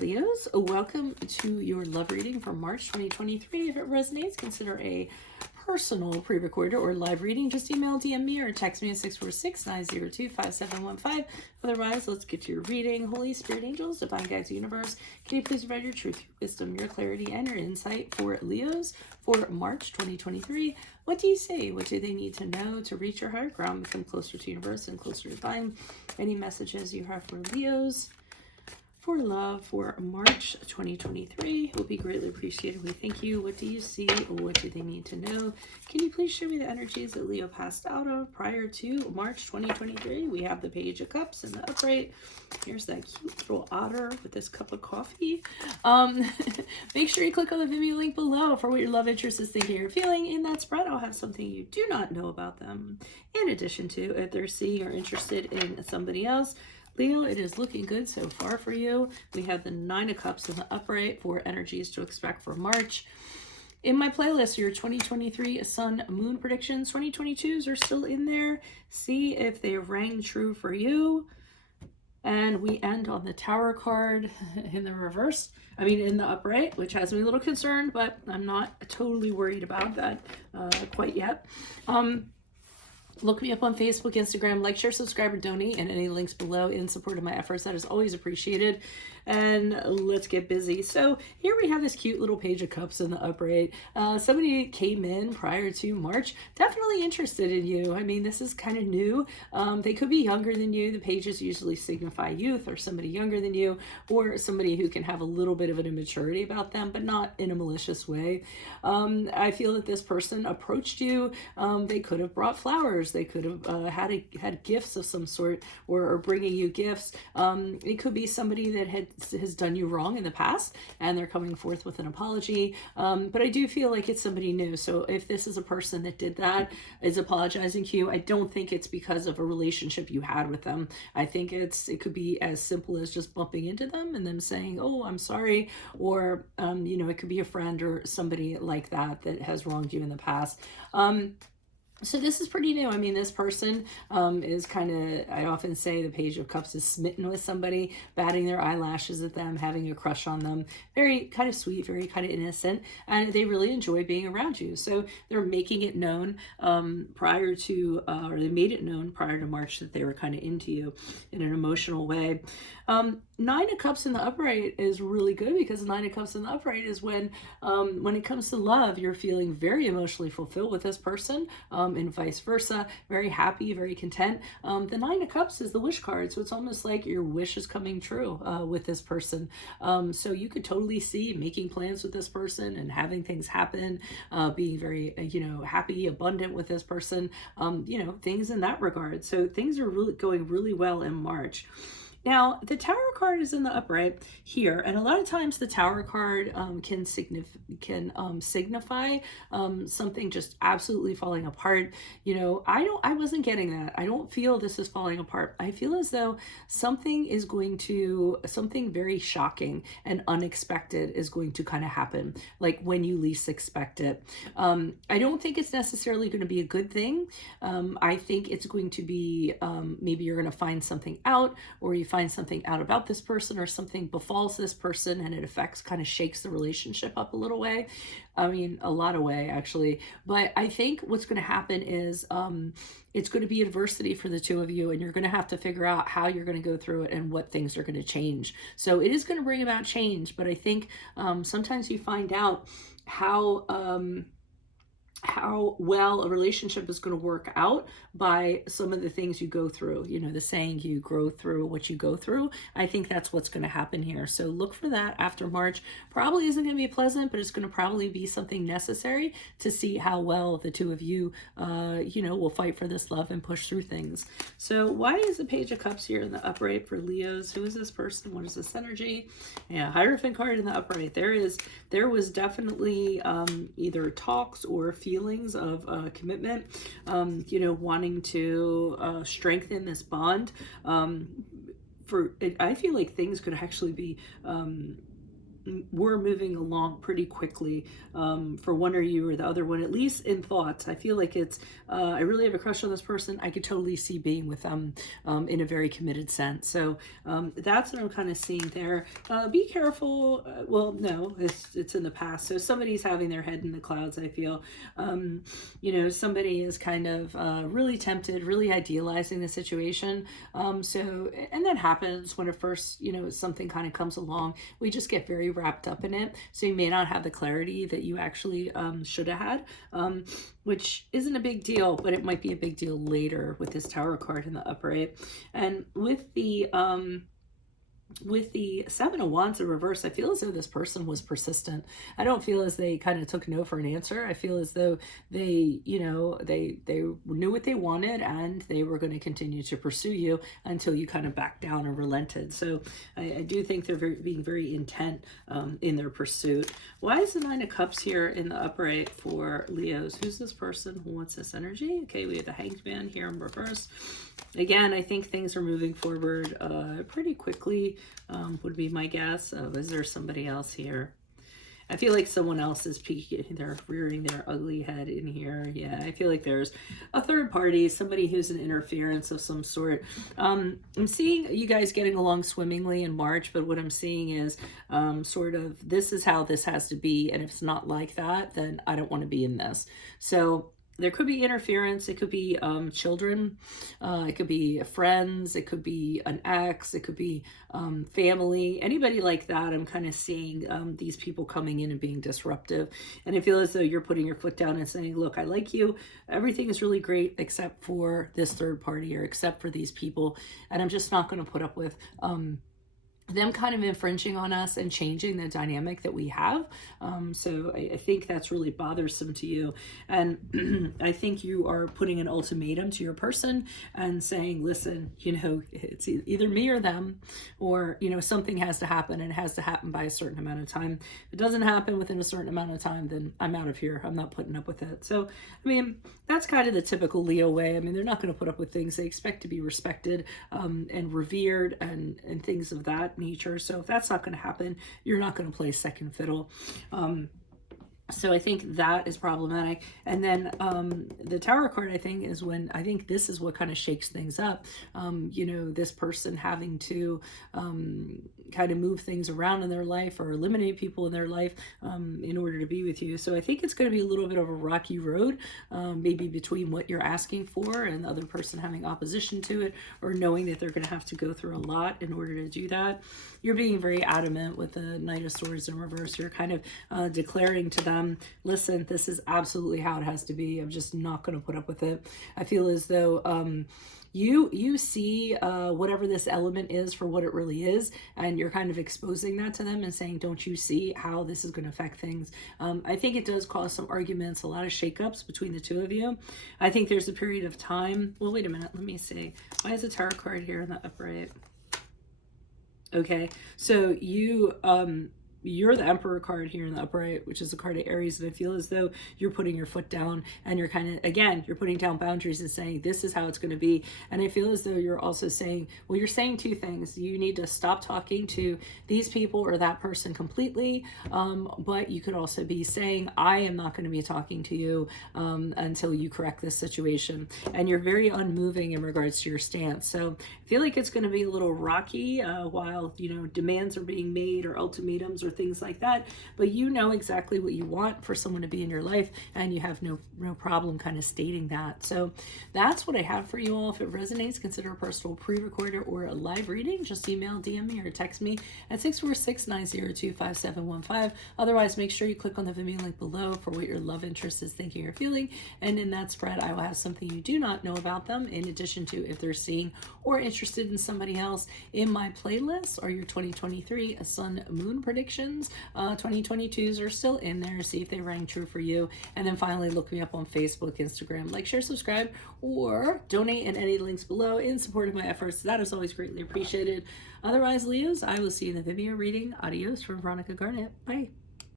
Leos, welcome to your love reading for March 2023. If it resonates, consider a personal pre-recorded or live reading. Just email, DM me, or text me at 646-902-5715. Otherwise, let's get to your reading. Holy Spirit, angels, divine guides, universe, can you please provide your truth, your wisdom, your clarity, and your insight for Leos for March 2023? What do you say? What do they need to know to reach your higher ground, become closer to universe and closer to divine? Any messages you have for Leos for love for March 2023 will be greatly appreciated. We thank you. What do you see? What do they need to know? Can you please show me the energies that Leo passed out of prior to March 2023? We have the Page of Cups in the upright. Here's that cute little otter with this cup of coffee. Make sure you click on the Venmo link below for what your love interest is thinking or feeling. In that spread, I'll have something you do not know about them. In addition to, if they're seeing or interested in somebody else, Leo, it is looking good so far for you. We have the Nine of Cups in the upright for energies to expect for March. In my playlist, your 2023 Sun Moon predictions, 2022s are still in there. See if they rang true for you. And we end on the Tower card in the reverse. In the upright, which has me a little concerned, but I'm not totally worried about that quite yet. Look me up on Facebook, Instagram, like, share, subscribe, or donate, and any links below in support of my efforts. That is always appreciated. And let's get busy. So here we have this cute little Page of Cups in the upright. Somebody came in prior to March, definitely interested in you. This is kind of new. They could be younger than you. The pages usually signify youth or somebody younger than you, or somebody who can have a little bit of an immaturity about them, but not in a malicious way. I feel that this person approached you. They could have brought flowers. They could have had gifts of some sort, or bringing you gifts. It could be somebody that has done you wrong in the past, and they're coming forth with an apology. But I do feel like it's somebody new. So if this is a person that did that, is apologizing to you, I don't think it's because of a relationship you had with them. I think it could be as simple as just bumping into them and them saying, "Oh, I'm sorry," or it could be a friend or somebody like that that has wronged you in the past. So this is pretty new. This person is kind of, I often say the Page of Cups is smitten with somebody, batting their eyelashes at them, having a crush on them. Very kind of sweet, very kind of innocent, and they really enjoy being around you. So they're making it known prior to, or they made it known prior to March that they were kind of into you in an emotional way. Nine of Cups in the upright is really good, because Nine of Cups in the upright is when it comes to love, you're feeling very emotionally fulfilled with this person, and vice versa, very happy, very content. The Nine of Cups is the wish card, so it's almost like your wish is coming true with this person. So you could totally see making plans with this person and having things happen, being very happy, abundant with this person, things in that regard. So things are really going really well in March. Now, the Tower card is in the upright here, and a lot of times the Tower card can signify something just absolutely falling apart. I wasn't getting that. I don't feel this is falling apart. I feel as though something very shocking and unexpected is going to kind of happen, like when you least expect it. I don't think it's necessarily going to be a good thing. I think it's going to be, maybe you're going to find something out, or you find something out about this person, or something befalls this person and it kind of shakes the relationship up a little way. A lot of way, actually. But I think what's going to happen is it's going to be adversity for the two of you, and you're going to have to figure out how you're going to go through it and what things are going to change. So it is going to bring about change, but I think sometimes you find out how well a relationship is going to work out by some of the things you go through. The saying, you grow through what you go through. I think that's what's going to happen here. So look for that after March. Probably isn't going to be pleasant, but it's going to probably be something necessary to see how well the two of you, will fight for this love and push through things. So why is the Page of Cups here in the upright for Leos? Who is this person? What is this energy? Yeah, Hierophant card in the upright. There was definitely either talks or feelings of commitment, wanting to strengthen this bond. I feel like things could actually be we're moving along pretty quickly for one or you or the other one, at least in thoughts. I feel like it's, I really have a crush on this person. I could totally see being with them in a very committed sense. So that's what I'm kind of seeing there. Be careful. Well, no, it's in the past. So somebody's having their head in the clouds, I feel. You know, somebody is kind of really tempted, really idealizing the situation. And that happens when at first, you know, something kind of comes along. We just get very wrapped up in it. So you may not have the clarity that you actually should have had, which isn't a big deal, but it might be a big deal later with this Tower card in the upright. And with the Seven of Wands in reverse, I feel as though this person was persistent. I don't feel as they kind of took no for an answer. I feel as though they, you know, they knew what they wanted and they were going to continue to pursue you until you kind of backed down and relented. So I do think they're being very intent in their pursuit. Why is the Nine of Cups here in the upright for Leos? Who's this person? Who wants this energy? Okay, we have the Hanged Man here in reverse. Again, I think things are moving forward pretty quickly, would be my guess. Is there somebody else here? I feel like someone else is peeking, they're rearing their ugly head in here. Yeah, I feel like there's a third party, somebody who's an interference of some sort. I'm seeing you guys getting along swimmingly in March, but what I'm seeing is sort of, this is how this has to be, and if it's not like that, then I don't want to be in this. So there could be interference. It could be children. It could be friends. It could be an ex. It could be family. Anybody like that, I'm kind of seeing these people coming in and being disruptive. And I feel as though you're putting your foot down and saying, look, I like you. Everything is really great except for this third party or except for these people. And I'm just not going to put up with them kind of infringing on us and changing the dynamic that we have. So I think that's really bothersome to you. And I think you are putting an ultimatum to your person and saying, listen, you know, it's either me or them, or, you know, something has to happen and it has to happen by a certain amount of time. If it doesn't happen within a certain amount of time, then I'm out of here. I'm not putting up with it. So, I mean, that's kind of the typical Leo way. I mean, they're not going to put up with things. They expect to be respected and revered and things of that nature. So if that's not going to happen, you're not going to play second fiddle. So I think that is problematic. And then the Tower card, I think, is when I think this is what kind of shakes things up. You know, this person having to kind of move things around in their life or eliminate people in their life in order to be with you. So I think it's going to be a little bit of a rocky road, maybe between what you're asking for and the other person having opposition to it, or knowing that they're going to have to go through a lot in order to do that. You're being very adamant with the Knight of Swords in reverse. You're kind of declaring to them, listen, this is absolutely how it has to be. I'm just not going to put up with it. I feel as though you see whatever this element is for what it really is, and you're kind of exposing that to them and saying, don't you see how this is going to affect things? I think it does cause some arguments, a lot of shakeups between the two of you. I think there's a period of time. Well, wait a minute. Let me see. Why is a Tower card here in the upright? Okay, so you're the Emperor card here in the upright, which is a card of Aries, and I feel as though you're putting your foot down and you're kind of, again, you're putting down boundaries and saying, this is how it's going to be. And I feel as though you're also saying, well, you're saying two things. You need to stop talking to these people or that person completely, but you could also be saying, I am not going to be talking to you until you correct this situation. And you're very unmoving in regards to your stance. So I feel like it's going to be a little rocky while, you know, demands are being made or ultimatums or things like that, but you know exactly what you want for someone to be in your life, and you have no problem kind of stating that. So that's what I have for you all. If it resonates, consider a personal pre-recorded or a live reading. Just email, DM me, or text me at 646-902-5715. Otherwise, make sure you click on the Vimeo link below for what your love interest is thinking or feeling, and in that spread I will have something you do not know about them, in addition to if they're seeing or interested in somebody else. In my playlist are your 2023 Sun Moon predictions. 2022s are still in there. See if they rang true for you. And then finally, look me up on Facebook, Instagram. Like, share, subscribe, or donate in any links below in support of my efforts. That is always greatly appreciated. Otherwise, Leos, I will see you in the Vimeo reading. Adios from Veronica Garnet. Bye.